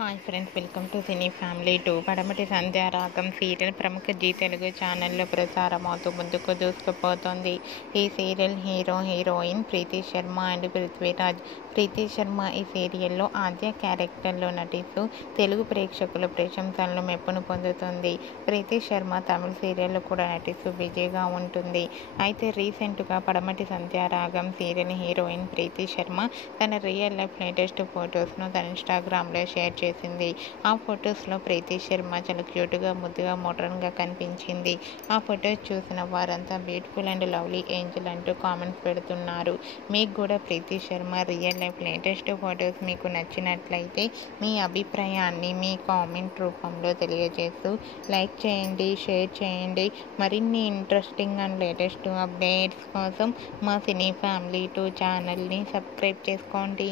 Hi friends, welcome to cine family 2. పడమటి సంధ్యారాగం serial ప్రముఖ జీ తెలుగు ఛానల్లో ప్రసారం అవుతూ ముందుకు దూసుకుపోతోంది. ఈ serial heroine Preethi Sharma and Prithviraj. Preethi Sharma ఈ సీరియల్లో ఆద్య క్యారెక్టర్లో నటిస్తూ తెలుగు ప్రేక్షకుల ప్రశంసలను మెప్పును పొందుతుంది. ప్రీతి శర్మ తమిళ సీరియల్లో కూడా నటిస్తూ బిజీగా ఉంటుంది. అయితే రీసెంట్గా పడమటి సంధ్యారాగం సీరియల్ హీరోయిన్ ప్రీతి శర్మ తన రియల్ లైఫ్ లేటెస్ట్ ఫొటోస్ను తన ఇన్స్టాగ్రామ్లో షేర్ చేసింది. ఆ ఫొటోస్లో ప్రీతి శర్మ చాలా క్యూట్గా, ముద్దుగా, మోడర్న్గా కనిపించింది. ఆ ఫొటోస్ చూసిన వారంతా బ్యూటిఫుల్ అండ్ లవ్లీ ఏంజల్ అంటూ కామెంట్స్ పెడుతున్నారు. మీకు కూడా Preethi Sharma real life latest photos మీకు నచ్చినట్లయితే మీ అభిప్రాయాన్ని మీ కామెంట్ రూపంలో తెలియజేస్తూ లైక్ చేయండి, షేర్ చేయండి. మరిన్ని ఇంట్రెస్టింగ్ అండ్ లేటెస్ట్ అప్డేట్స్ కోసం మా సినీ ఫ్యామిలీ 2 ఛానల్ని సబ్స్క్రైబ్ చేసుకోండి.